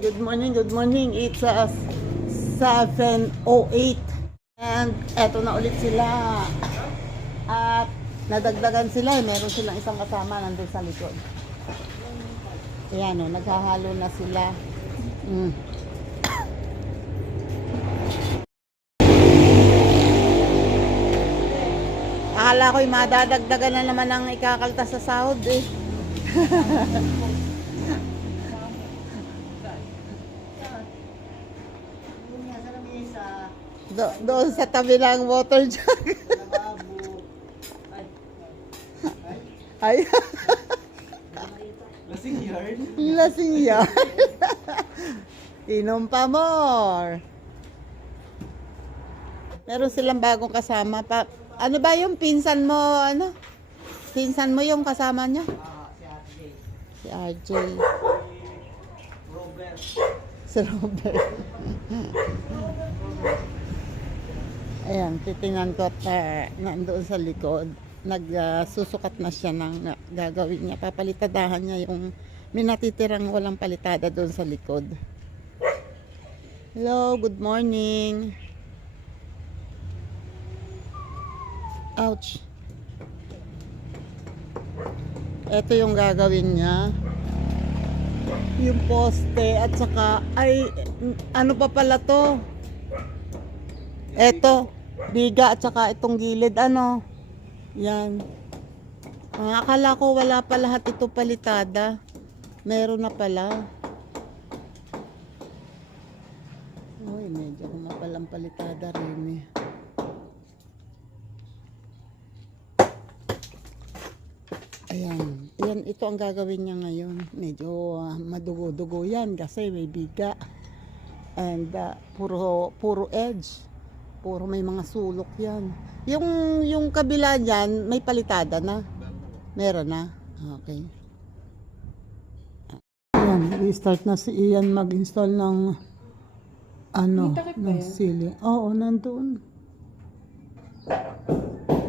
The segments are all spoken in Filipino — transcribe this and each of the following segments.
good morning, good morning. It's 7:08 and eto na ulit sila. At nadagdagan sila eh. Meron silang isang kasama nandun sa likod. Ayan o, naghahalo na sila. Akala ko'y madadagdagan na naman ang ikakaltas sa sahod eh. Doon sa tabi ng water jug. Ay. Lasing yarn. Lasing yarn. Inom pa more. Meron silang bagong kasama pa. Ano ba yung pinsan mo, ano? Pinsan mo yung kasama niya? Si RJ. Robert. Si Robert. Ayan, titingnan ko at nandoon sa likod. Nagsusukat na siya ng gagawin niya. Papalitadahan niya yung minatitirang walang palitada doon sa likod. Hello, good morning. Ouch. Ito yung gagawin niya. Yung poste at saka ay ano pa pala to? Ito, biga at saka itong gilid ano. Yan. Akala ko wala pa lahat ito palitada. Meron na pala. Uy, medyo kumapalang palitada rin eh. Ayan. Ayan, ito ang gagawin niya ngayon. Medyo madugo-dugo yan kasi may biga. And puro edge. Puro may mga sulok yan. Yung kabila niyan, may palitada na. Meron na. Okay. Ayan, i-start na si Ian mag-install ng ng ceiling. Oo, nandoon.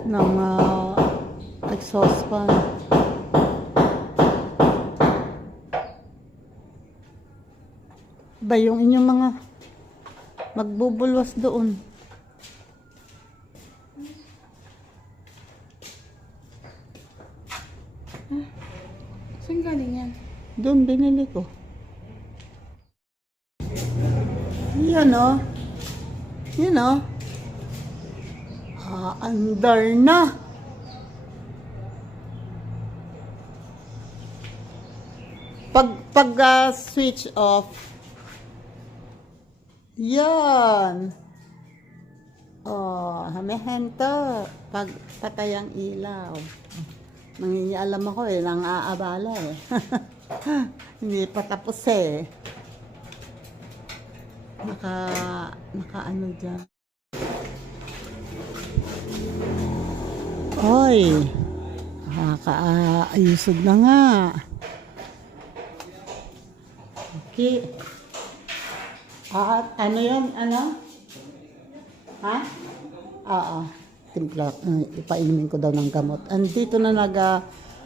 Ng exhaust fan. Ba yung inyong mga magbubulwas doon? Saan galing yan? Doon binili ko. Yan o. Yan o. Andar na. Pag switch off. Yan. Oh, hamehento. Pag patay ang ilaw. Nangingialam ako eh, nang aabala eh. Hindi pa tapos eh. Naka ano dyan. Oy, nakakaayusog na nga. Okay. At ano yun? Ano? Ha? Oo. Timpla, ipainumin ko daw ng gamot. Andito na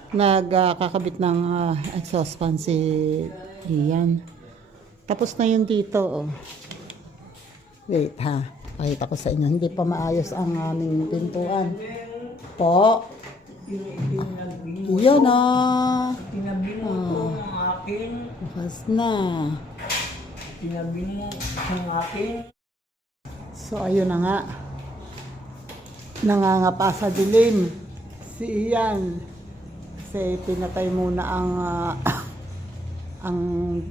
nagkakabit ng exhaust fan si Ian. Tapos na yun dito. Oh. Wait ha. Pakita ko sa inyo. Hindi pa maayos ang aming pintuan. Po. Iyan na. Tinabi mo ang akin. Bukas na. Tinabi mo ang akin. So ayun na nga. Nangangapa sa dilim si Ian kasi pinatay muna ang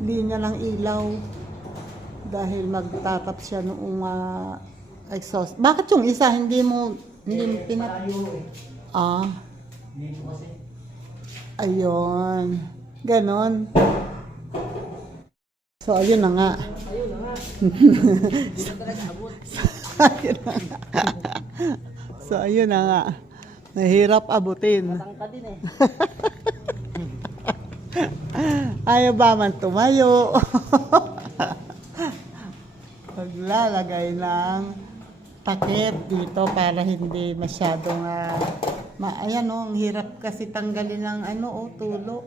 linya ng ilaw dahil magtatap siya noong exhaust. Bakit yung isa hindi mo pinatay? Ayun, ganon. So ayun na nga. So ayun na nga. Nahirap abutin. Ayaw ba man tumayo? Paglalagay ng takip dito para hindi masyadong ayan o, ang hirap kasi tanggalin ng tulo.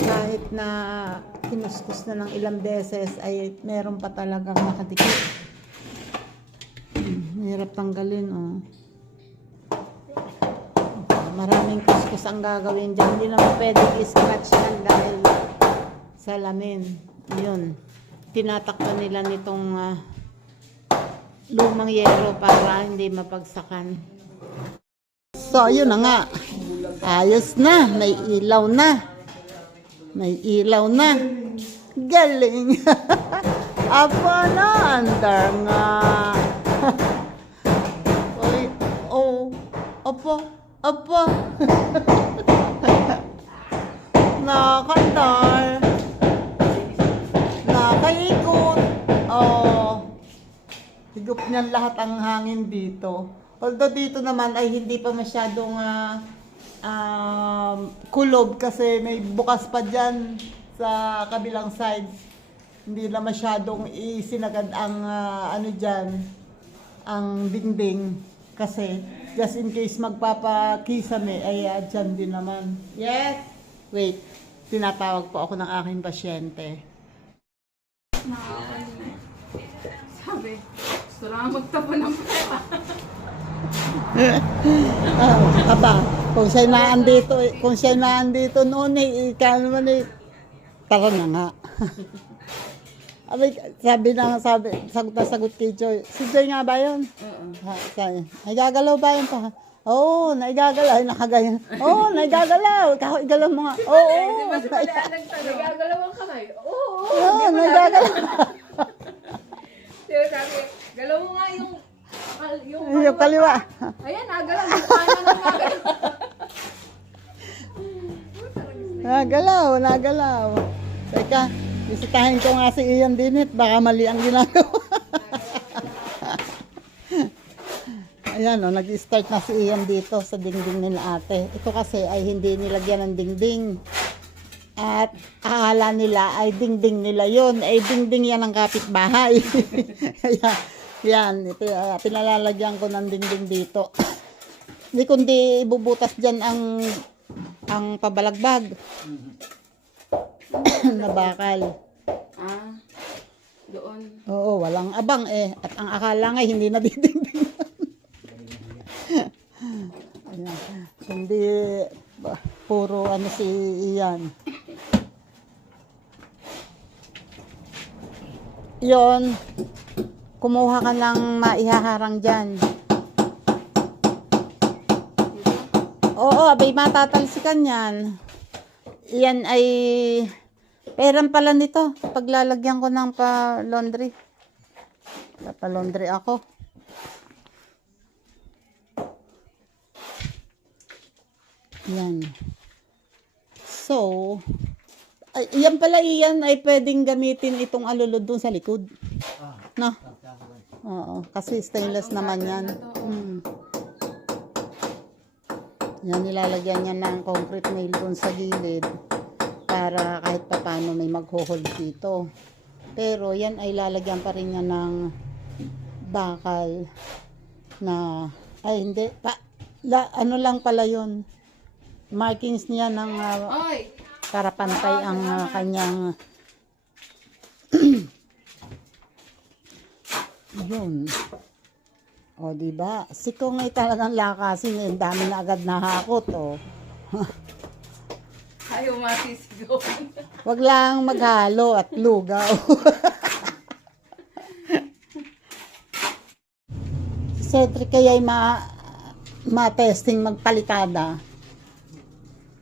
kahit na kinuskus na ng ilang beses ay meron pa talagang nakadikit. Hirap tanggalin, oh. Maraming kuskus ang gagawin dyan. Hindi naman pwedeng i-scratch yan dahil salamin. Yun. Tinatakpan nila nitong lumang yero para hindi mapagsakan. So, yun na nga. Ayos na. May ilaw na. May ilaw na. Galing. Apa na. Andar nga. Oy, oh. Apa. Apa. Nakandar. Nakaikot. Oh. Higop niyan lahat ang hangin dito. Although dito naman ay hindi pa masyadong kulob kasi may bukas pa dyan sa kabilang side. Hindi na masyadong isinagad ang ano dyan, ang dingding. Kasi just in case magpapakisame ay dyan din naman. Yes? Wait, tinatawag po ako ng aking pasyente. Nakakalimut. Sabi, gusto lang magtapon ng pera. Aba, kung siya'y naandito noon ikaw naman tara na nga. Abay, sagot na sagot kay Joy. Si Joy nga ba yun? Sabi, naigagalaw ba yun pa? Oo, naigagalaw. Ay, nakagaya. Oo, naigagalaw. Ikaw, igalaw mo nga. Oo, Nagagalaw ang kamay. Oo. oo, naigagalaw. Diba sabi, galaw mo nga yung Yung kaliwa. Ayan, nagalaw. Yung kanan ang nagalaw. Nagalaw. Teka, bisitahin ko nga si Ian Dinit. Baka mali ang ginagawa. Ayan, oh, nag-start na si Ian dito sa dingding nila ate. Ito kasi ay hindi nilagyan ng dingding. At akala nila ay dingding nila yon, ay dingding yan ng kapitbahay. Yan, pinalalagyan ko ng dingding dito. Hindi kundi ibubutas dyan ang pabalagbag na bakal. Ah, doon. Oo, walang abang eh. At ang akala nga hindi nadidingding. Ayan. Kundi puro ano si Ian. Yon, kumuha ka ng maihaharang dyan. Oo, abay matatalsikan yan. Yan ay peran pala nito. Paglalagyan ko ng pa-laundry. Pa-laundry ako. Yan. So, yan pala iyan ay pwedeng gamitin itong alulod dun sa likod. No? Oo, kasi stainless naman yan. Yan, nilalagyan niya ng concrete nail dun sa gilid para kahit papano may magho-hold dito. Pero yan ay lalagyan pa rin niya ng bakal na, ay hindi, ano lang pala yun. Markings niya ng para pantay ang kanyang yun. O, diba? Siko ngay talagang lakasin. Yung dami na agad nahakot, o. Ayaw masisigaw. Wag lang maghalo at lugaw. Si Cedric kaya ay ma-testing magpalikada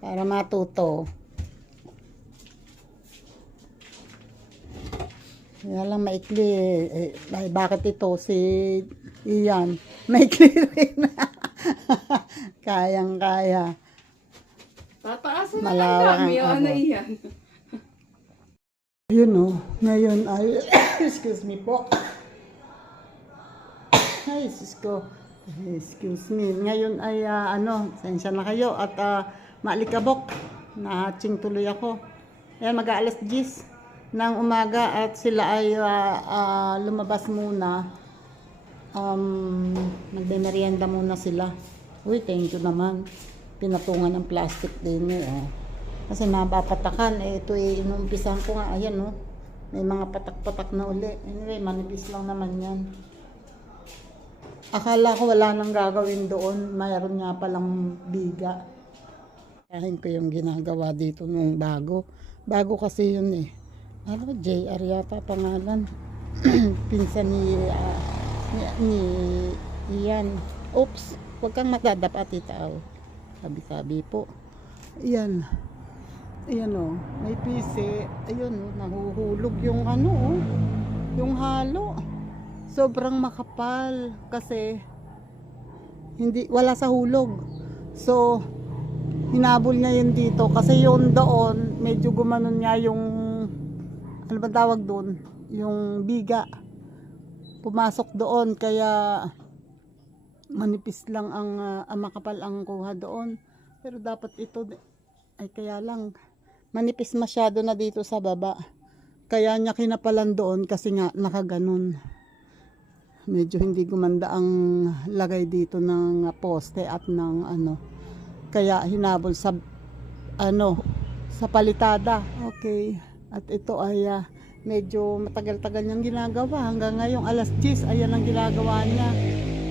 para matuto. Kaya lang maikli. Bakit ito si Ian? Maikli rin. Kayang-kaya. Tataasan na Malawak lang dami. ang Ano abo. iyan? Yun o. Ngayon ay... excuse me po. Ay, ko. Excuse me. Ngayon ay sensya na kayo. At maalikabok. Nahatsing tuloy ako. Ayan, mag-aalas 10 ng umaga at sila ay lumabas muna. Nagme-merienda muna sila. Uy, thank you naman. Pinatungan ng plastic din eh. Kasi mapapatakan. Eh, ito eh, inumpisahan ko nga. Ayan, no? May mga patak-patak na uli. Anyway, manipis lang naman yan. Akala ko wala nang gagawin doon. Mayroon nga palang biga. Kahin ko yung ginagawa dito nung bago. Bago kasi yun eh. Ano, JR yata pangalan. Pinsan ni Ian. Oops, huwag kang matadapa, tita. Sabi-sabi po. Ayan. Ayan o, may pisi. Ayun o, nahuhulog yung ano o. Yung halo. Sobrang makapal. Kasi, wala sa hulog. So, hinabol niya yun dito. Kasi yun doon, medyo gumanon niya yung, ano ba tawag doon? Yung biga. Pumasok doon. Kaya, manipis lang ang makapal ang kuha doon. Pero dapat ito, ay kaya lang, manipis masyado na dito sa baba. Kaya niya kinapalan doon kasi nga nakaganon. Medyo hindi gumanda ang lagay dito ng poste at ng ano. Kaya hinabol sa sa palitada. Okay. At ito ay medyo matagal-tagal niyang ginagawa. Hanggang ngayong alas 10, ayan ang ginagawa niya.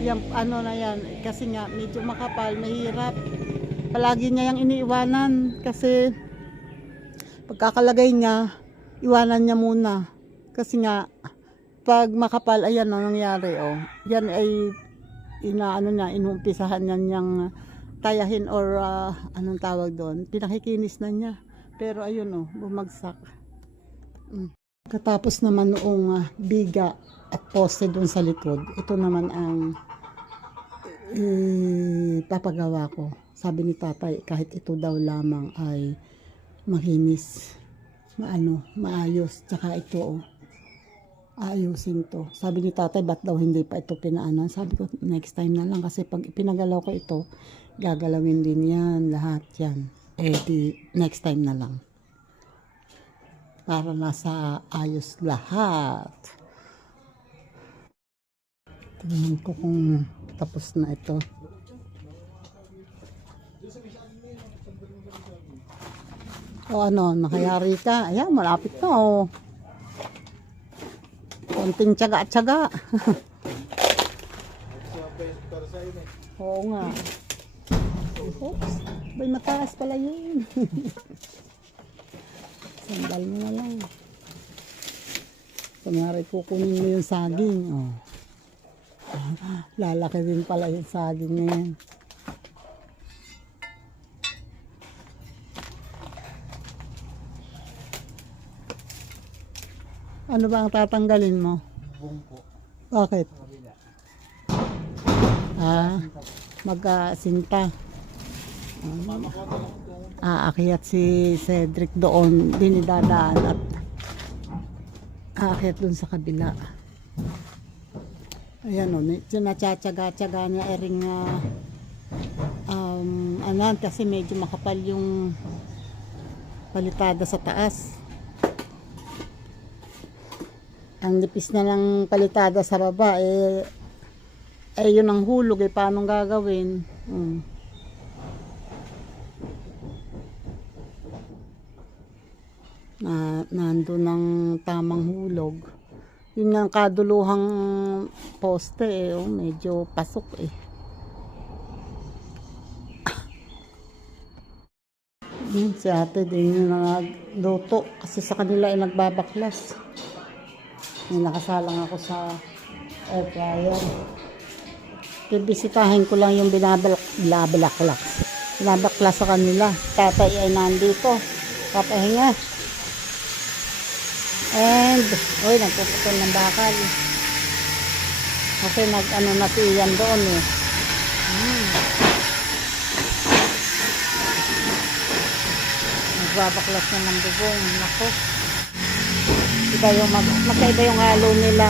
Yan, ano na yan. Kasi nga medyo makapal, mahirap. Palagi niya yung iniiwanan. Kasi pagkakalagay niya, iwanan niya muna. Kasi nga, pag makapal, ayan ang nangyari. Oh. Yan ay inumpisahan niya niyang tayahin or anong tawag doon, pinakikinis na niya, pero ayun bumagsak. Katapos naman noong biga at poste doon sa likod, ito naman ang papagawa ko. Sabi ni tatay, kahit ito daw lamang ay makinis, maayos, tsaka ito ayusin to. Sabi ni tatay, ba't daw hindi pa ito pinaanan? Sabi ko, next time na lang, kasi pag pinagalaw ko ito, gagalawin din yan, lahat yan. Eh di, next time na lang. Para nasa ayos lahat. Tingnan ko kung tapos na ito. O ano, nakayari ka. Ayan, malapit na o. Konting tiyaga-tiyaga. Oo nga. Oops, may mataas pala yun. Sandal mo na lang. Kunwari kukunin mo yung saging. Oh. Lalaki din pala yung saging na yan. Ano ba ang tatanggalin mo? Bungko. Bakit? Magkasinta. Aakyat si Cedric doon, dinidadaan at aakyat doon sa kabila. Ayan o, natsyatsaga-tsaga niya ering kasi medyo makapal yung palitada sa taas. Ang nipis na ng palitada sa baba yun ang hulog paano gagawin? Nandun ng tamang hulog. Yun nga ang kaduluhang poste medyo pasok si ate din yung nagluto kasi sa kanila ay nagbabaklas. May nakasalang ako sa air fryer. Bibisitahin ko lang yung binabaklas sa kanila. Tatay ay nandito. Papahinga. And, nagpuputol ng bakal. Kasi na si Ian doon Nagbabaklas na ng bubong. Nako. Magkaiba yung halo nila.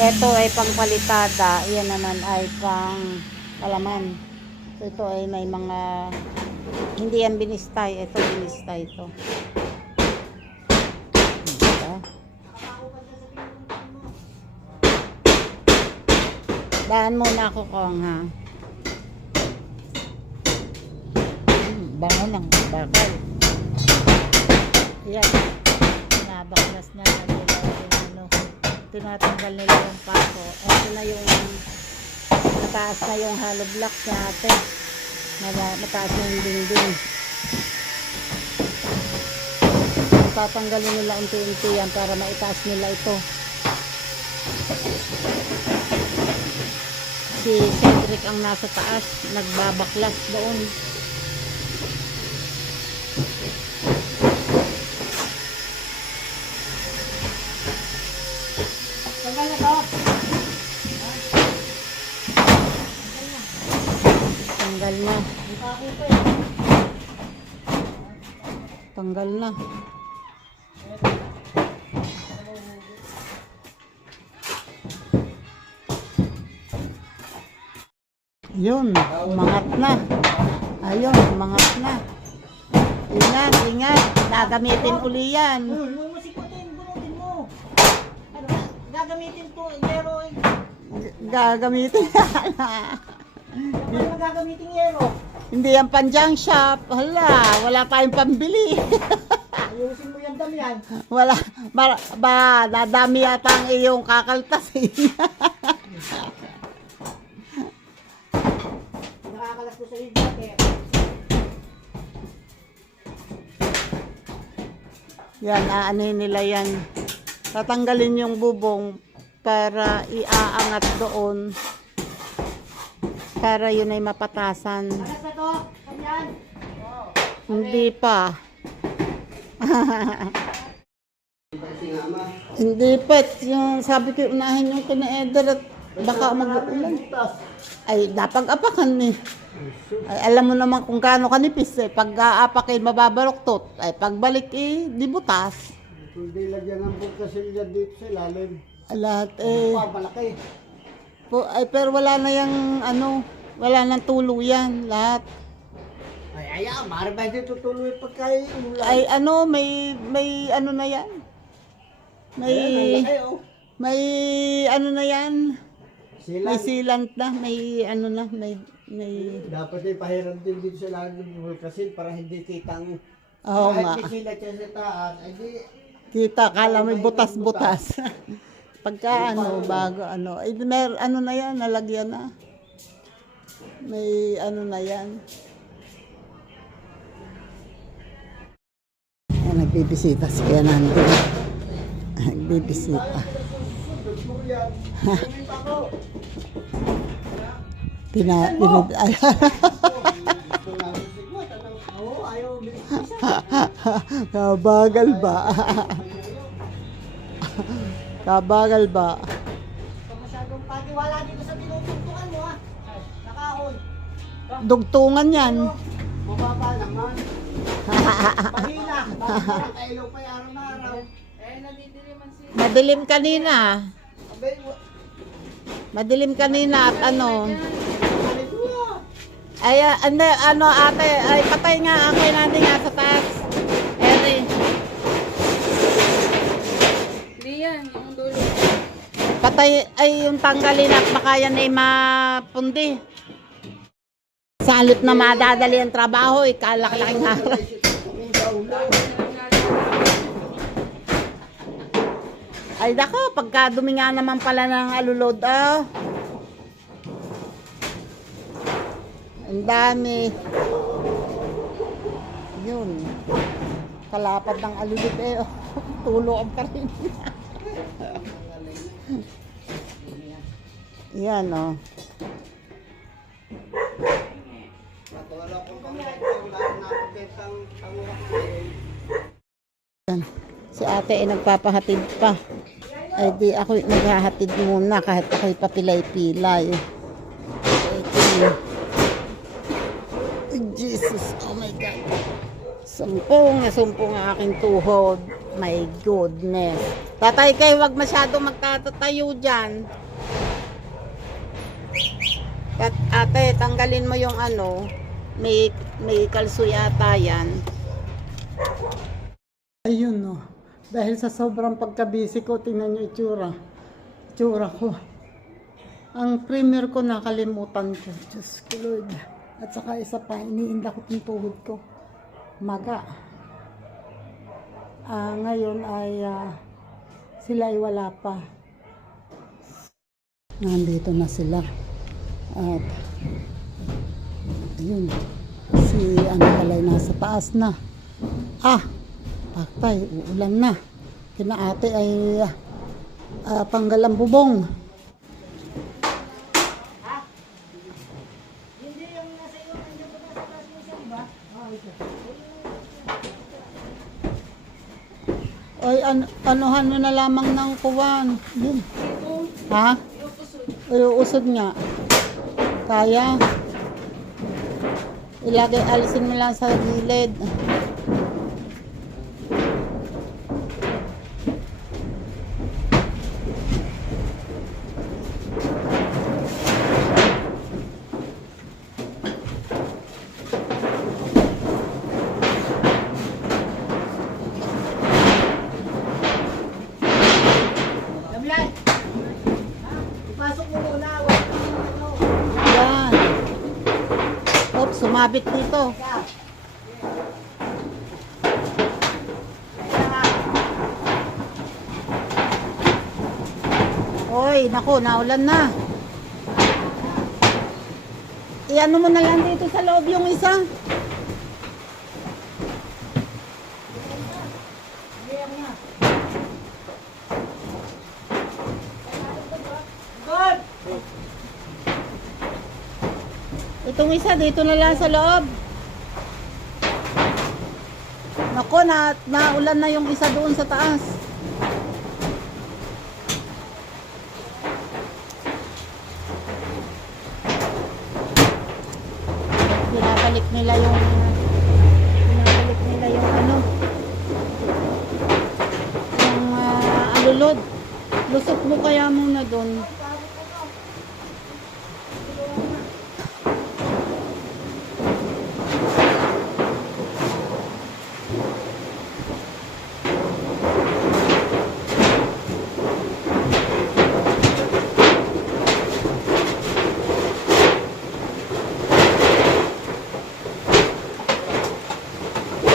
Ito ay pang palitada. Iyan naman ay pang palaman. So, ito ay may mga hindi yan binistay. Ito binistay ito. Daan muna ako kong bango ng bakal. Yan. Nabaklas na nila yung ano. Tinatanggal nila yung pako. Ito na yung mataas na yung hollow block natin. Mataas na yung dingding. Tatanggalin nila unti-unti yan para maitaas nila ito. Si Cedric ang nasa taas, nagbabaklas doon. Tanggal na to. Tanggal na. Tanggal na. Yun, umangat na. Ayun, umangat na. Ingat, ingat. Gagamitin uli yan. Huwag mo sikutin, bunutin mo. Ano, gagamitin ko, yero. Gagamitin. Ano gagamitin yero? Hindi yan panjang shop. Hala, wala tayong pambili. Ayusin mo yung dam yan. Wala, dadami yata ang iyong kakaltasin. Nakakalas ko sa higbat eh. Yan, aanin nila yan. Tatanggalin yung bubong para iaangat doon. Para yun ay mapatasan. Alas na to, kanyan. Hindi pa. Hindi pa. Yung sabi ko, unahin yung kina-eder at baka mag-ulan. Ay, napag-apakan eh. Ay, alam mo naman kung gaano kanipis eh. Pag aapakin, mababaloktot. Ay, pagbalik eh, di butas. Hindi lagyan ng bungkasilya dito sa ilalim. Lahat eh. Malaki. Ay, pero wala na yung ano, wala nang tuluyan. Lahat. Ay, maaari ba hindi tutuloy pagkain? Ay, ano, may ano na yan. May ano na yan. May sealant na, may ano na, may Dapat ay pahiram din dito sa ilalim ng bungkasil para hindi kitang... Oo nga. Kahit sila siya sa taas, ay di... Kita, kala may butas-butas. Pagka ano, bago ano. Ay, may ano na yan, nalagyan na. May ano na yan. Ayan, nagbibisita si Kuya Nando. Nagbibisita. Ay, Oo, ayaw. kabagal ba? Kabagal ba? Masyadong pagkiwala dito sa tinutugtungan mo ha. Nakahon. Dugtungan yan. Mababa naman. Mahina. Parang kailaw pa yung araw-araw. Eh, nadidiliman si... Madilim kanina. Abay, Madilim kanina at ano. balik mo. Ay, ano ate, ay patay nga ang kay natin nga sa taas. Eri. Hindi yan, yung dulo. Patay ay yung tanggalin at baka yan ay mapundi. Sa halip na madadali ang trabaho, ikalak-laking harap. Ay dako, pagka dumi nga naman pala ng alulod, ah. Ang dami. Yun. Kalapad ng alulod eh. Tulo ang pa rin. Yan oh. Wala kong pangyayon. Wala na nakabentang Yan. Si ate ay nagpapahatid pa. Ay di ako naghahatid muna kahit ako'y papilay-pilay. Ito yun. Jesus, oh my God. Sumpong ang aking tuhod. My goodness. Tatay kayo, wag masyado magtatatayo dyan. Ate, tanggalin mo yung ano. May kalso yata yan. Ayun no. Dahil sa sobrang pagkabisi ko, tingnan nyo itsura ko. Ang premier ko nakalimutan ko. Diyos ko Lord. At saka isa pa, iniinda ko yung tuhod ko. Maga. Ngayon ay sila ay wala pa. Nandito na sila. At ayun, si ano pala ay nasa taas na. Patay, uulan na. Kina ate ay panggalang bubong. Hindi yung nasa iyo, nandiyan pa nasa taas mo siya, diba? Oy, anuhan mo na lamang ng kuwan. Yun. Ha? Ay, usod nga. Kaya. Ilagay, alisin mo lang sa gilid. Damlan! Ipasok mo muna, wala kang ano. Yan. Oops, sumabit dito. Yeah. Oy, naku, naulan na. Iano mo na lang dito sa loob yung isa. Good! Itong isa dito na lang sa loob. Naku, naulan na yung isa doon sa taas. Binabalik nila yung ano, yung alulod. Lusot mo kaya muna doon.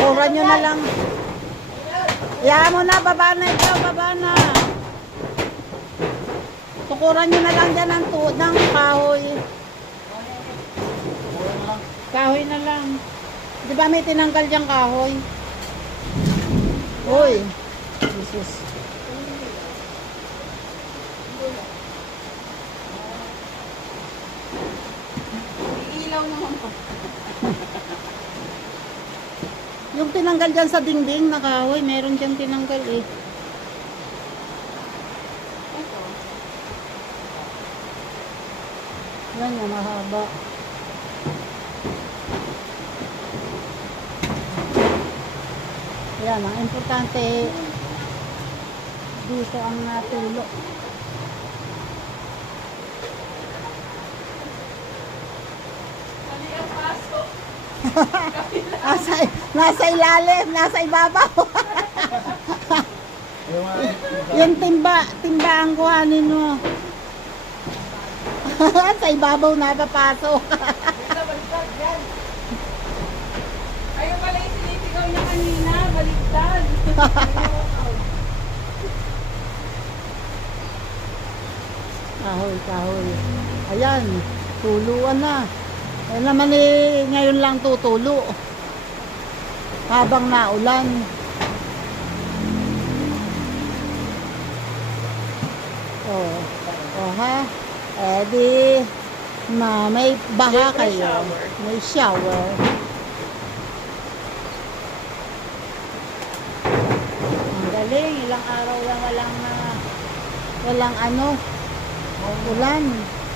Tukuran nyo na lang. Iyahan mo na, baba na ito, baba na. Tukuran nyo na lang dyan ng kahoy. Kahoy na lang. Di ba may tinanggal dyan kahoy? Uy. Jesus. Ilaw naman pa. Yung tinanggal dyan sa dingding na kahoy, meron dyan tinanggal eh. Yan yung mahaba. Yan, ang importante dito ang tulo. Mali ang paso. Nasa ilalim, nasa ibabaw. Yung timba ang kuhanin mo. Sa ibabaw na papasok. Ayaw pala yung sinisigaw niya kanina. Baliktad. Kahoy, kahoy. Ayan, tuluan na. Eh naman ngayon lang tutulo. Habang naulan. Oh ha. Eh di, may baha kayo. May shower. Ang galing, ilang araw lang walang ano, ulan.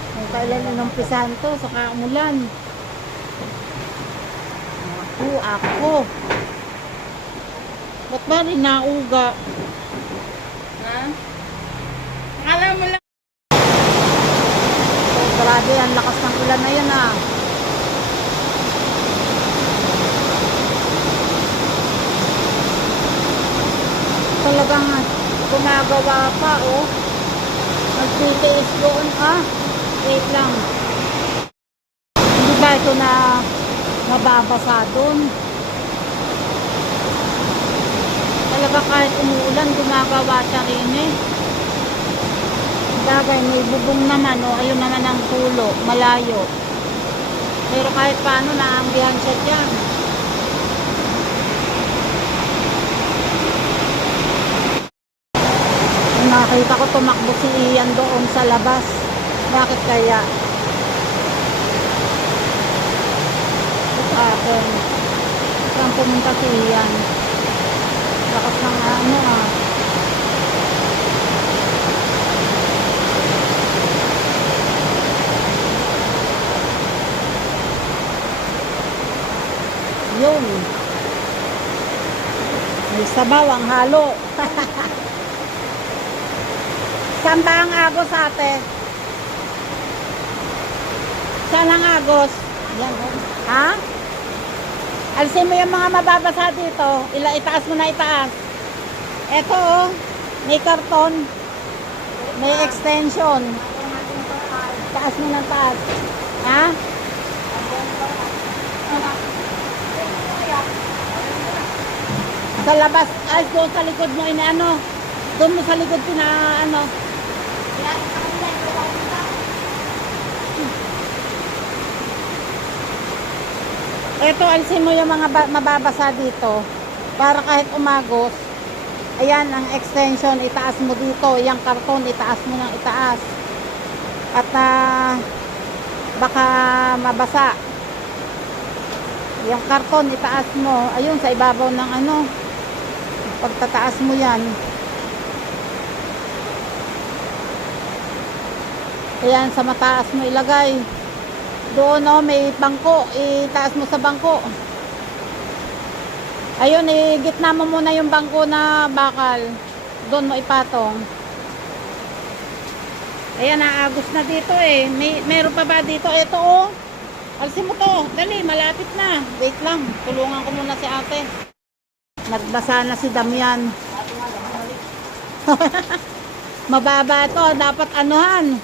Kung kailan inumpisahan to, saka umulan. Ako. Ba't ba rin nauga? Ha? Akala mo lang. Oh, grabe, ang lakas ng ulan na yan ah. Talagang gumagawa pa oh. Nag-PTS doon ah. Wait lang. Hindi ba ito na mababasa doon? Talaga kahit umuulan, gumagawa siya rin eh. Bagay, may bubong naman, oh. Ayun naman ang pulo, malayo. Pero kahit paano, naanggihan siya dyan. Nakita ko tumakbo si Ian doon sa labas. Bakit kaya? Atin. Saan pumunta si Ian? Lakas ng ano ah. Yun. May sabaw ang halo. Saan ba ang agos ate? Saan ang agos? Yan. Ha? Alisin mo yung mga mababasa dito. Itaas mo na itaas. Eto oh. May karton. May extension. Taas mo na taas. Ha? Sa labas. Ay, doon sa likod mo inaano. Doon mo sa likod ano. Ito, alisin mo yung mga mababasa dito para kahit umagos, ayan ang extension, itaas mo dito, yung karton, itaas mo ng itaas at baka mabasa yung karton, itaas mo, ayun sa ibabaw ng ano, pagtataas mo yan, ayan sa mataas mo ilagay. Doon oh, may bangko, itaas mo sa bangko. Ayun, gitna mo muna yung bangko na bakal. Doon mo ipatong. Ayan, naagos na dito eh. Meron pa ba dito? Ito oh. Alisin mo to. Dali, malapit na. Wait lang, tulungan ko muna si ate. Nagbasa na si Damian. Mababa to, dapat anuhan.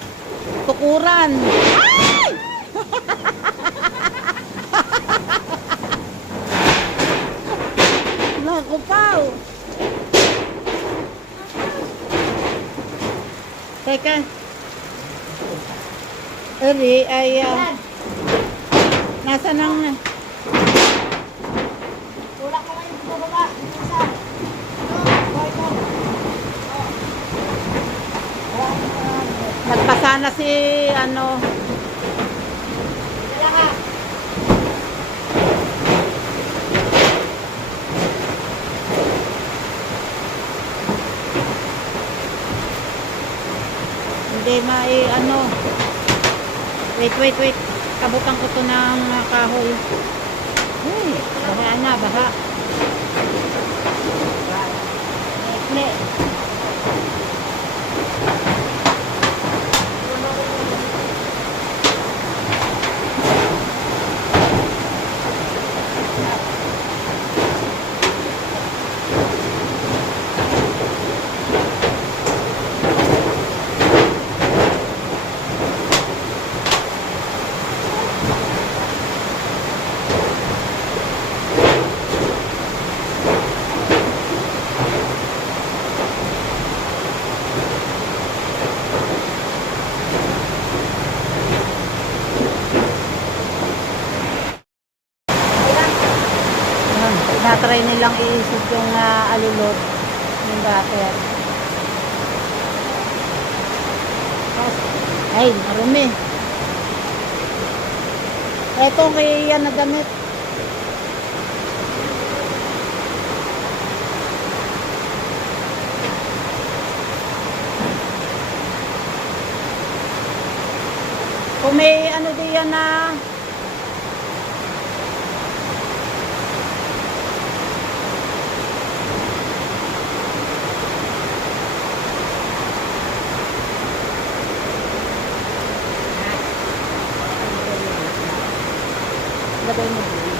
Tukuran. Ay! Naku pao. Teka. Eri ay nasa nang Tulak mo kayo dito baba. Isa. nagpasa na si ano. Hindi ano. Wait. Kabutan ko to ng kahoy. Uy, baha na, baha. Ekle. Natry nilang iisip yung alulot ng butter. Ay, marumi. Eto kay yan na damit. Kung may ano diyan na lagay mo din.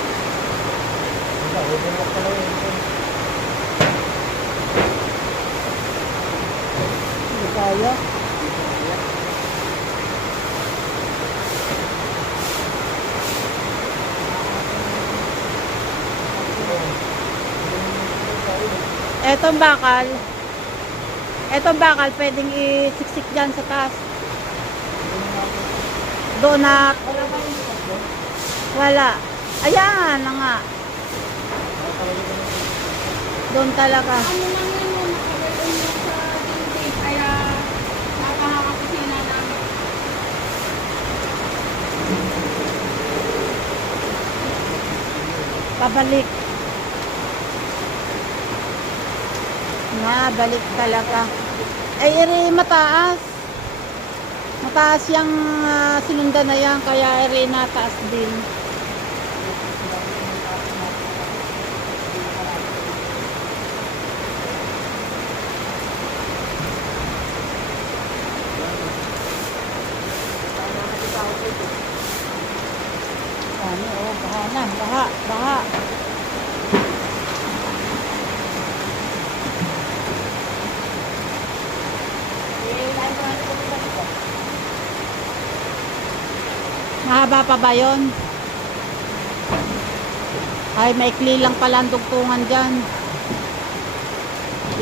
Hindi kaya. Etong bakal. Etong bakal, pwedeng isiksik dyan sa taas. Donut. Wala. Ayan na nga. Doon talaga. Ano lang yan mo, nakagayon mo sa dingding, kaya nakakakusina namin. Pabalik. Balik talaga. Ay, iri mataas. Mataas yung sinundan na yan, kaya iri nataas din. Ano, oh, baha na, baha, baha. Mahaba pa ba yun? Ay, maikli lang pala ang dugtungan dyan.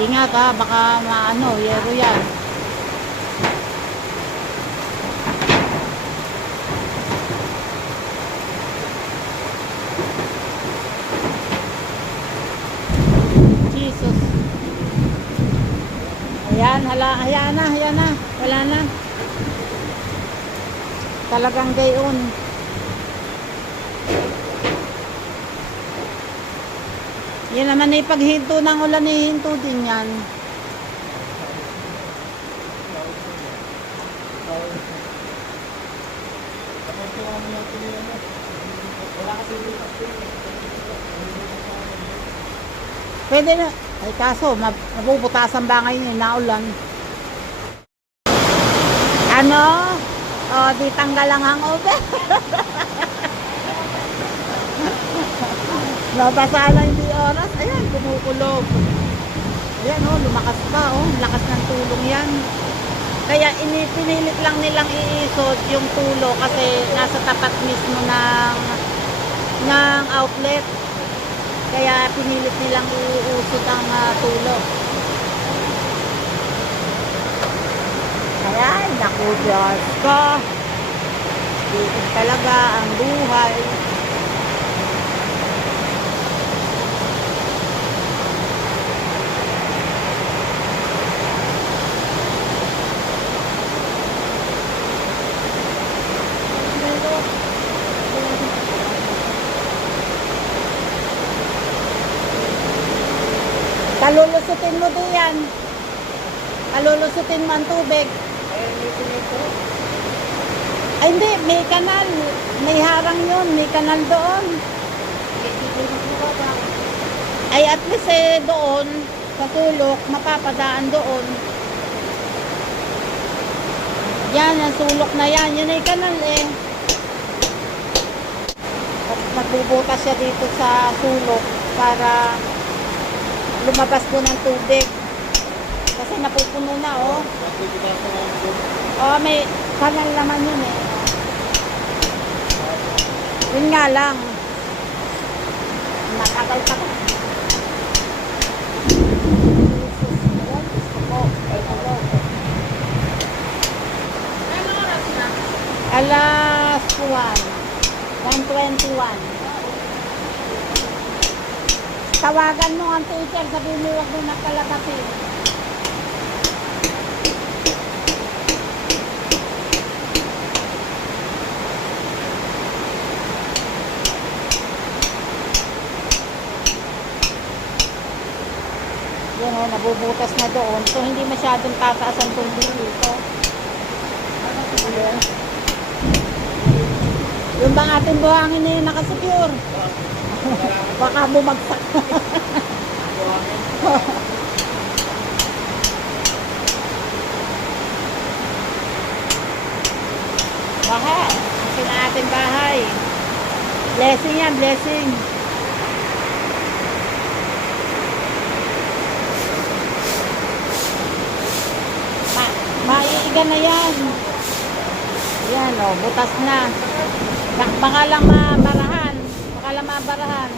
Ingat ha, baka maano, yero yan. Jesus. Ayan, ayan na. Wala na. Talagang gayon. Yan naman ay paghinto ng ulan, hinto din yan. Pwede na. Ay kaso, mabubutasan ba ngayon na ulan? Ano? O, di tanggal ang hangover. Nabasa na hindi oras. Ayan, kumukulog. Ayan, oh, lumakas pa, oh. Lakas ng tulong yan. Kaya pinilit lang nilang iisot yung tulo kasi nasa tapat mismo ng outlet. Kaya pinilit nilang iusot ang tulo. Ayan, naku, Diyos ko. Dito talaga ang buhay. Kalulusutin mo din yan. Kalulusutin mo ang tubig. Ay hindi, may kanal. May harang yun, may kanal doon. Ay at least doon, sa sulok, mapapadaan doon. Yan, ang sulok na yan. Yun ay kanal eh. At nagbubutas siya dito sa sulok para lumabas po ng tubig. Kasi napupuno na, oh. Oh, may kanal naman yun eh. Yun nga lang. Matagal pa ko. Anong oras na? Alas 1:21. Tawagan mo ang teacher, sabihin mo huwag mo nakalagatin. Yan o, nabubutas na doon. So, hindi masyadong tataas ang tubig dito. Yung bang ating buhangin na yun nakasecure. Baka bumagsak. Baha. Ang ating bahay. Blessing yan, blessing. Maiiga na yan. Yan o, butas na. Baka lang mabarahan. Baka lang mabarahan.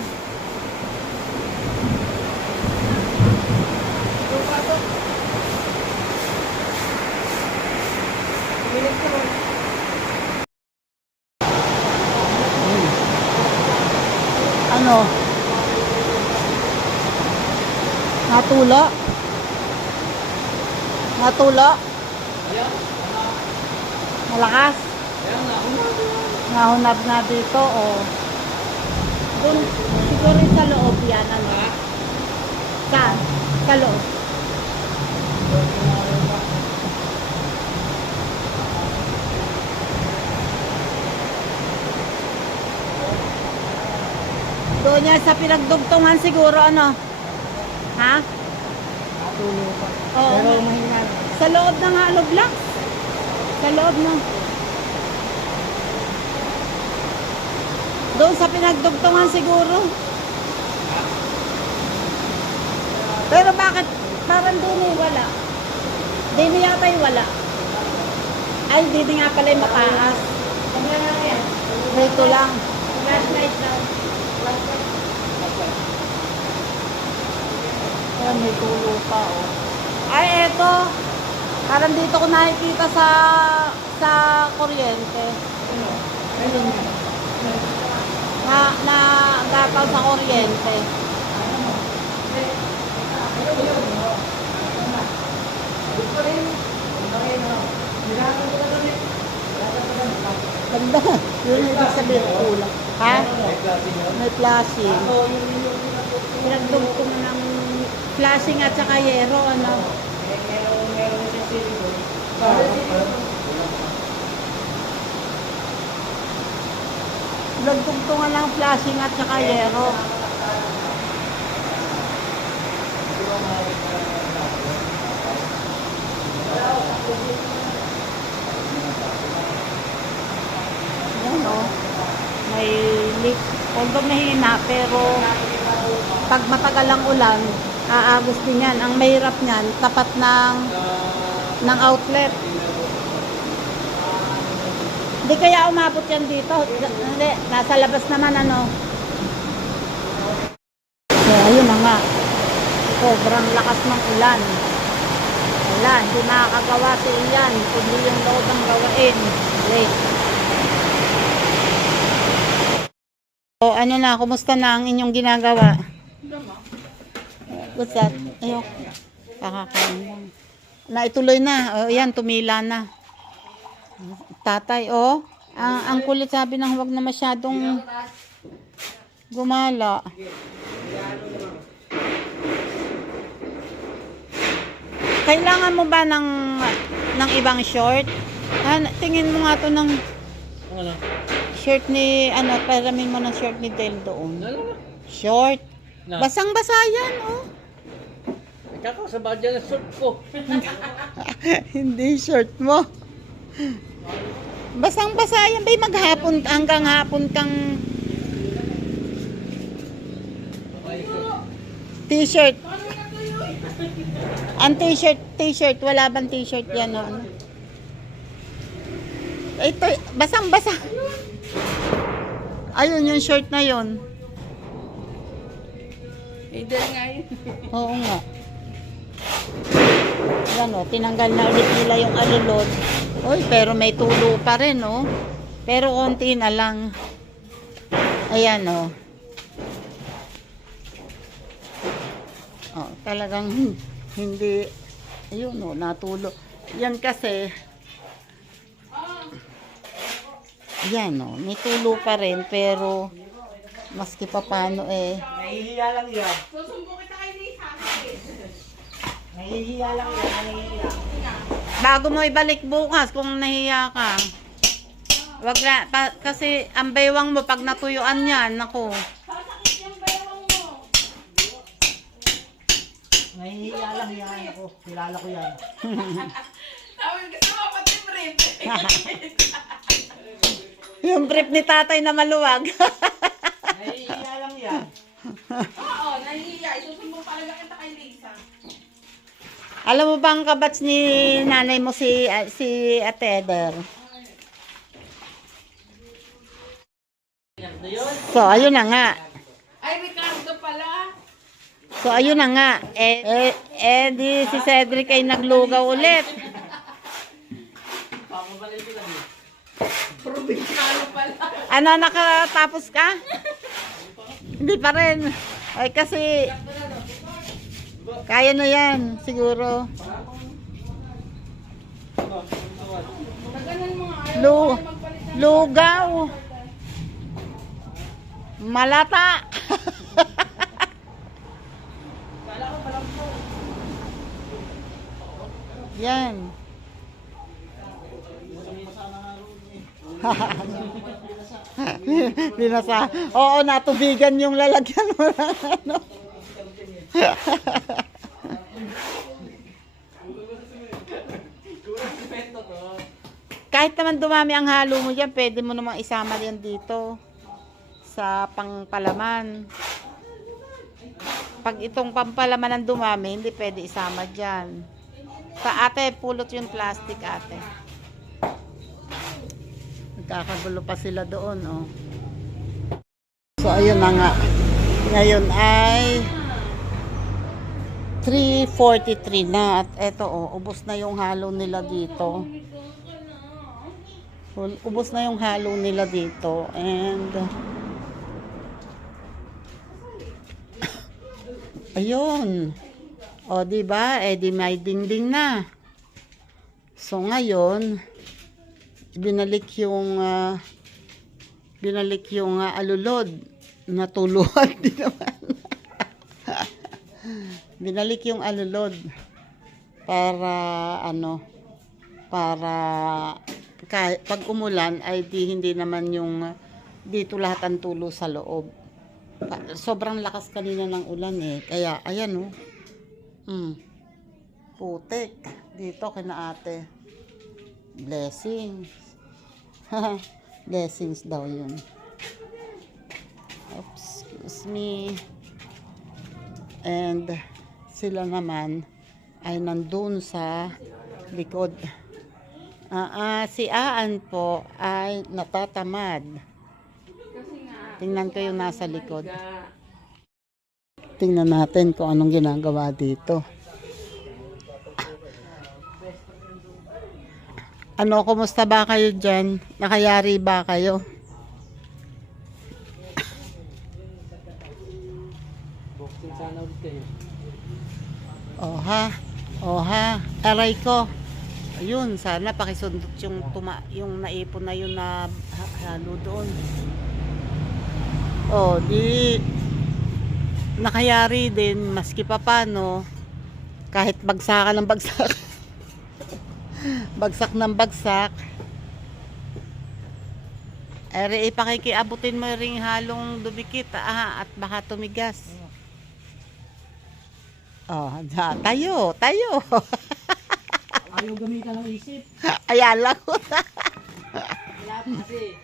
Ano? Natulo? Natulo? Malakas? Nahunab na dito, oh. Doon, siguro sa loob yan, ano? Saan? Sa loob. Doon yan sa pinagdugtungan siguro, ano? Ha? Tulo pa. Oo. Pero mahina. Sa loob ng Hollow Blocks. Sa loob ng... Doon sa pinagdugtungan siguro. Pero bakit parang doon eh wala? Doon yata yung wala. Ay, dito nga pala yung mataas. Dito lang. Flashlight daw. Ayan, may tulo pa, oh. Ay, eto. Parang dito ko nakikita sa kuryente. Ayun. Na gataw sa kuryente. Ganda. Yun yung ibig sabihin kulang. Ha? May flashing. Pinagdugtong ng flashing at saka yero, ano. Nagtugtungan lang flashing at saka yero. Yan, oh. May leak. Although mahina, pero pag matagal ang ulan, aagos din yan. Ang mahirap niyan, tapat ng outlet. Hindi kaya umabot yan dito. Hindi, nasa labas naman, ano. So, ayun na nga. Sobrang lakas ng ulan. Wala, hindi nakakagawa si Ian. Kundi yung load ang gawain. Late. O, ano na, kumusta na ang inyong ginagawa? What's that? Ayok. Kakakain lang. Naituloy na. O, yan, tumila na. Tatay, oh. Ang kulit sabi ng huwag na masyadong gumala. Kailangan mo ba ng ibang short? Tingin mo nga to ng shirt ni, ano, paramin mo ng shirt ni Del doon. Short. Basang-basa yan, oh. Kakasaba dyan ang suit ko. Hindi short mo. Basang-basa yan. Bay, maghapon, hanggang hapon kang t-shirt. Ang t-shirt. Wala bang t-shirt yan, oh? Ano? Ito, basang-basa. Ayun, yung shirt na yon. Hindi nga yun. Oo nga. Yan, oh, tinanggal na ulit nila yung alulod. Uy, pero may tulo pa rin, oh. Pero konti na lang. Ayan, oh. Oh, talagang hindi, ayun, oh, natulo. Yan kasi, yan, oh, may tulo pa rin, pero maski pa paano, eh. Nahihiya lang yan. Susumbo kita kay Lisa. Nahihiya lang yan. Nahihiya. Bago mo ibalik bukas kung nahiya ka. Wag na, kasi ang baywang mo pag natuyuan yan, naku. Sasakit yung bewang mo. Nahihiya lang yan. Ako, kilala ko yan. Sabi gusto mo pati brief. Yung brief ni tatay na maluwag. Nahihiya lang yan. Oo, nahihiya. Isusumbong talaga kita kay Lisa. Alam mo bang kabats ni nanay mo si Ate Eder? So, ayun na nga. Ay, Ricardo pala. So, So, ayun na nga. Di si Cedric ay naglugaw ulit. Probinsyano pala. Ano, nakatapos ka? Hindi pa rin. Ay, kasi kaya na yan, siguro. Ganun mga ayaw Lu magpalit ng lugaw. Malata. Yan. Binasa. Oo, natubigan yung lalagyan mo ng ano. Kahit naman dumami ang halo mo dyan, pwede mo namang isama yan dito sa pangpalaman. Pag itong pampalaman ang dumami, hindi pwede isama dyan. Ate, pulot yung plastic, ate. Nagkakagulo pa sila doon, oh. So, ayun na nga. Ngayon ay 3:43 na. At eto, oh, ubos na yung halo nila dito. Ubos na yung halo nila dito. And ayun. O, diba? Eh, di may dingding na. So, ngayon, binalik yung alulod. Natuluan din naman. Binalik yung alulod para pag umulan ay hindi naman yung dito lahat ang tulo sa loob. Sobrang lakas kanina ng ulan eh. Kaya ayan oh. Putik dito kina ate. Blessings. Blessings daw yun. Oops, excuse me. And sila naman ay nandun sa likod. Si Aan po ay natatamad. Tingnan ko yung nasa likod. Tingnan natin kung anong ginagawa dito. Ano, kumusta ba kayo dyan? Nakayari ba kayo? Oha, aray ko. Ayun, sana pakisundot yung naipon na yun na halo doon. Di nakayari din maski pa paano kahit bagsakan ng bagsak. Bagsak ng bagsak. Ipakikiabutin mo ring halong dumikit at baka tumigas. Tayo. Ayaw gamitan ng isip. Ayala ko. Wala kasi.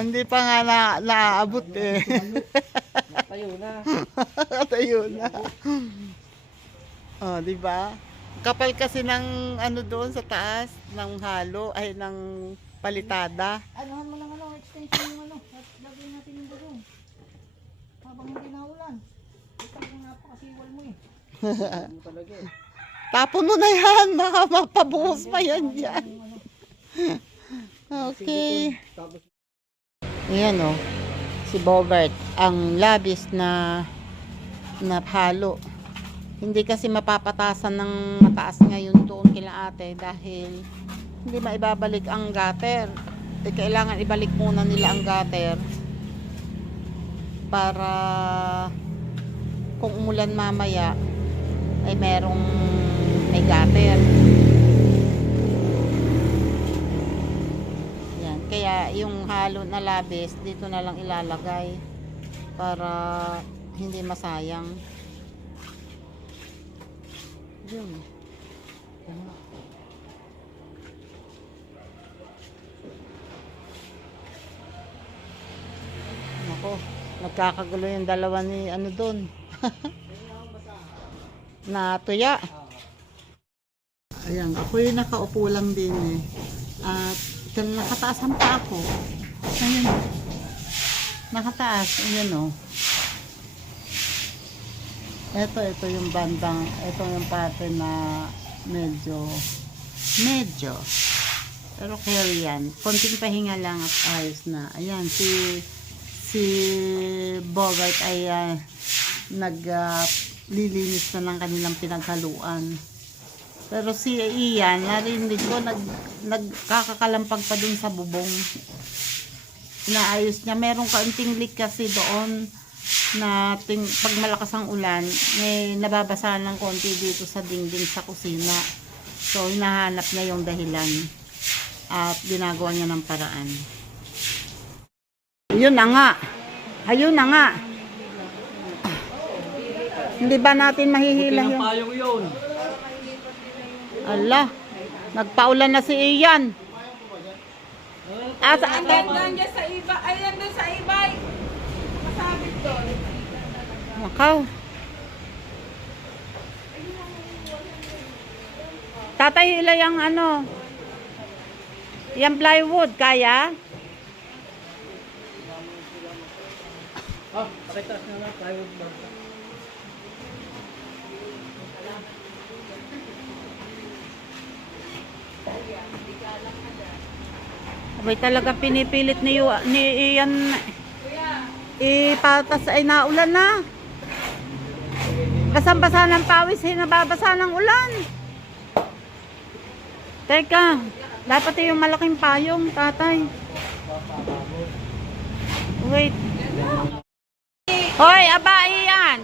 Hindi pa nga naabot eh. Tayo na. Tayo na. Di ba? Kapal kasi ng ano doon sa taas ng halo ay ng palitada. Anuhan mo lang extension yung at lagyan natin yung doon. Habang hindi naulan. Ito yung napakasiwal mo eh. Talaga eh. Tapon mo na yan, baka mapabuhos pa yan dyan. Okay. Ayan o, si Bogart, ang labis na halo. Hindi kasi mapapatasan ng mataas ngayon doon kila ate dahil hindi maibabalik ang gutter. Kailangan ibalik muna nila ang gutter para kung umulan mamaya ay may gutter. Yan. Kaya yung halo na labis dito na lang ilalagay para hindi masayang. Yun. Nako, nagkakagulo yung dalawa ni ano doon. Na tuya. Ayan, ako yung nakaupo lang din eh. At nakataasan pa ako. Ayan. Nakataas. Ayan o. ito yung bandang, ito yung parte na medyo, pero carry yan. Konting pahinga lang at ayos na. Ayan, si Bogart ay naglilinis na ng kanilang pinaghaluan. Pero si Ian, narinig ko, nagkakakalampag pa dun sa bubong. Inaayos niya. Merong kaunting leak kasi doon na pag malakas ang ulan, may nababasa ng konti dito sa dingding sa kusina. So, hinahanap niya yung dahilan at ginagawa niya ng paraan. Yun na nga. Ayun na nga. Hindi ba natin mahihila yung payong yun. ala, nagpaulan na si Ian. Saan Nandun dyan sa iba. Ay, nandun sa ibay. Masabit doon. Makaw. Tatay, hila yung ano, yung plywood, kaya? Pakitas na lang, plywood ba? Abay talaga pinipilit ni Ian ipatas ay naulan na. Basang-basa ng pawis, nababasa ng ulan. Teka, dapat yung malaking payong, tatay. Wait. Hoy, aba, Ian.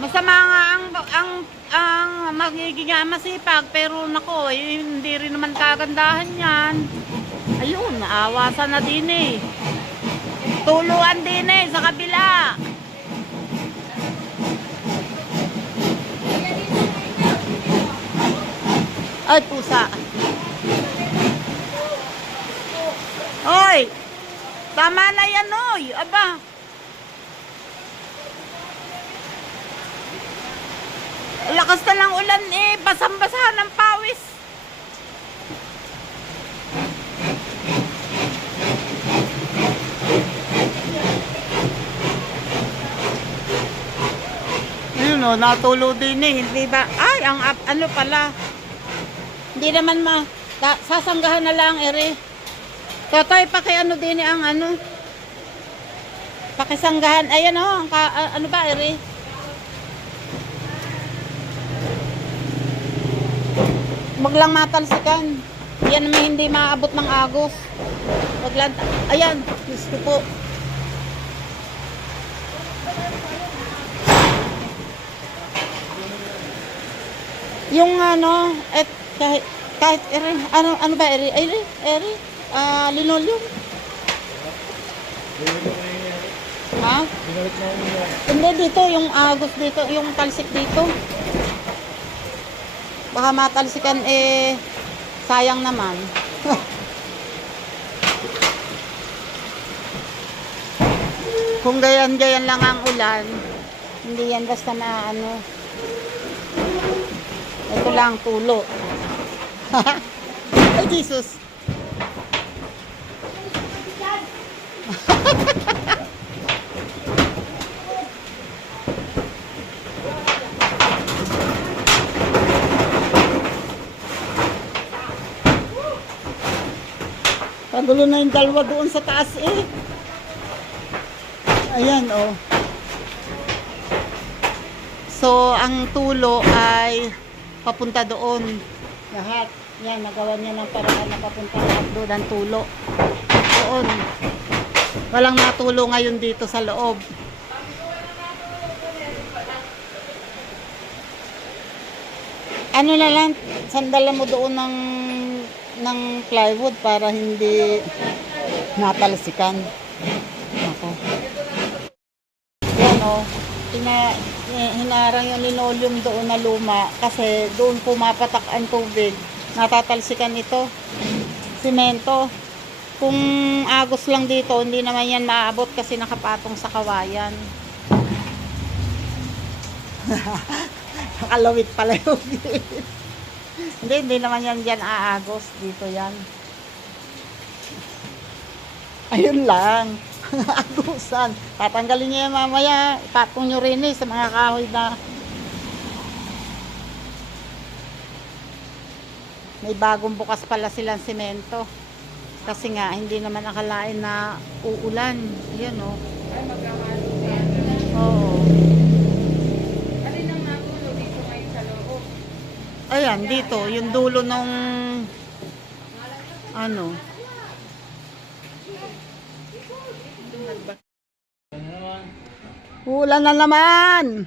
Masama nga ang magiging masipag, pero nako, hindi rin naman kagandahan yan. Ayun, naawasan na din eh. Tuluan din eh sa kabila. Ay, pusa. Hoy, tama na yan, oy. Aba. Lakas na ng ulan eh, basang-basa ng pawis. Ayun o, natulo din eh, hindi ba? Ay, ano pala. Hindi naman sasanggahan na lang ere. Totoy, ano din eh, ang ano. Pakisanggahan, ayan o, ano ba ere? Wag lang matalsikan. Yan naman hindi maabot ng agos. Wag lang. Ayan, gusto po. Yung ano, kahit ere, ano ba ere? Ere, linoleum. Ha? Hindi dito, yung agos dito, yung talsik dito. Baka matalsikan eh, sayang naman. Kung gayan-gayan lang ang ulan, hindi yan basta na ano. Ito lang tulo. Ay, Jesus. Pagulo na yung dalawa doon sa taas eh. Ayan oh. So, ang tulo ay papunta doon. Lahat. Yan, nagawa niya ng paraan na papunta lahat doon ang tulo. Doon. Walang natulo ngayon dito sa loob. Ano na lang, sandalan mo doon ng plywood para hindi natalsikan. Ako. Yan o. Hinarang yung linoleum doon na luma kasi doon pumapatak ang tubig. Natatalsikan ito. Simento. Kung agos lang dito, hindi naman yan maabot kasi nakapatong sa kawayan. Nakalawit pala yung hindi, hindi naman yan dyan aagos. Dito yan. Ayun lang. Agusan. Tatanggalin niya yan mamaya. Ipatong nyo rin sa mga kahoy na may bagong bukas pala silang semento. Kasi nga, hindi naman akalain na uulan. Yan o. Ay, maghahalo na yan. Oo. Alin ang nagulo dito ngayon sa loob? Ayan, dito. Yung dulo nung ano. Ulan na naman!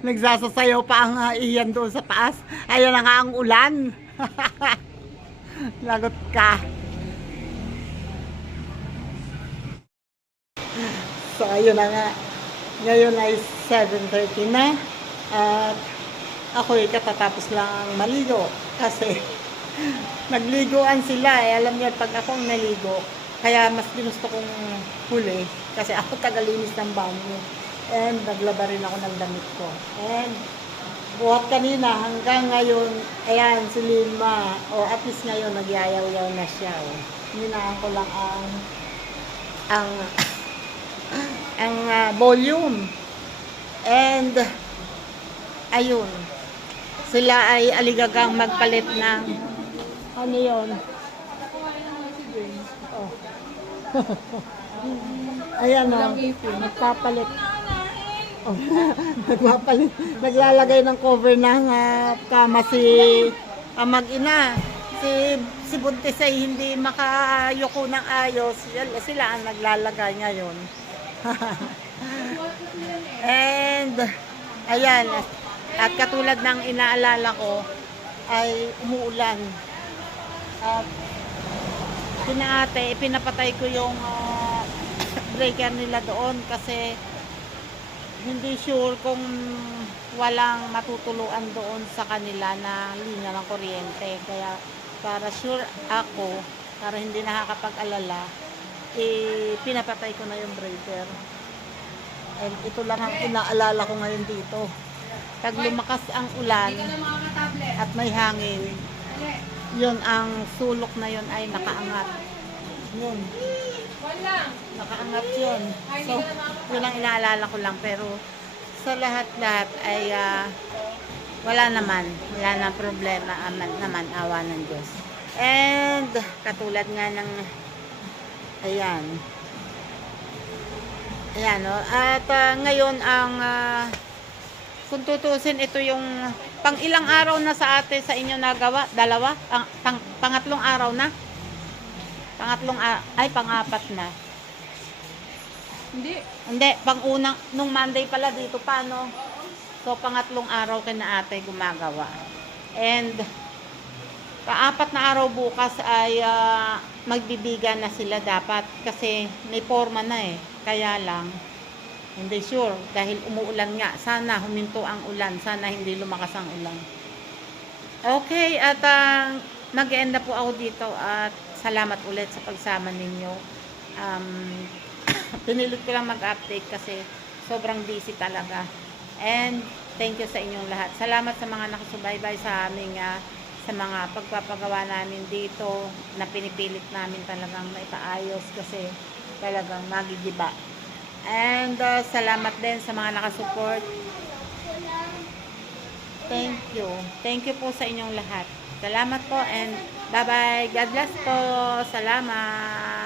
Nagsasasayaw pa ang iyan doon sa taas. Ayan na nga ang ulan. Lagot ka. So ayun na nga. Ngayon ay 7:30 na. At ako'y katatapos lang maligo. Kasi nagliguan sila. Alam niyo, pag ako ang naligo, kaya mas ginusto kong huli. Kasi ako tagalinis ng banyo. And naglaba rin ako ng damit ko. And buhat kanina hanggang ngayon, ayan si Lima. O at least ngayon nagyayaw-yaw na siya. Hinaan ko lang ang volume. And ayun. Sila ay aligagang magpalit ng ano yun? Oh. Ayan o. Magpapalit. Oh, nagpapalit. Naglalagay ng cover ng kama si mag-ina. Si Buntis ay hindi makayuko ng ayos. Sila ang naglalagay ngayon. And ayan. At katulad ng inaalala ko ay umuulan. At pinapatay ko yung breaker nila doon kasi hindi sure kung walang matutuluan doon sa kanila na linya ng kuryente. Kaya para sure ako, para hindi nakakapag-alala, pinapatay ko na yung breaker. And ito lang ang inaalala ko ngayon dito. Pag lumakas ang ulan Hindi ka na makaka-tablet. at may hangin, Ali, yun ang sulok na yun ay nakaangat. Yun. call lang. Nakaangat yun. So, yun ang inaalala ko lang. Pero sa lahat-lahat ay wala naman problema naman, awa ng Diyos. And katulad nga ng ayan no? At ngayon ang kung tutusin, ito yung pang ilang araw na sa inyo nagawa? Dalawa? Pangatlong araw na? Pang-apat na. Hindi, pang-unang, nung Monday pala dito pa, no? So, pangatlong araw kina ate gumagawa. And, pang-apat na araw bukas ay magbibigan na sila dapat kasi may forma na eh. Kaya lang, hindi sure dahil umuulan nga. Sana huminto ang ulan, sana hindi lumakas ang ulan. Okay, at mag-end na po ako dito at salamat ulit sa pagsama ninyo. Pinilit ko lang mag-update kasi sobrang busy talaga. And thank you sa inyong lahat. Salamat sa mga nakasubaybay sa aming sa mga pagpapagawa namin dito na pinipilit namin talagang maipaayos kasi talagang magigiba. And salamat din sa mga nakasupport. Thank you. Thank you po sa inyong lahat. Salamat po and bye-bye. God bless po. Salamat.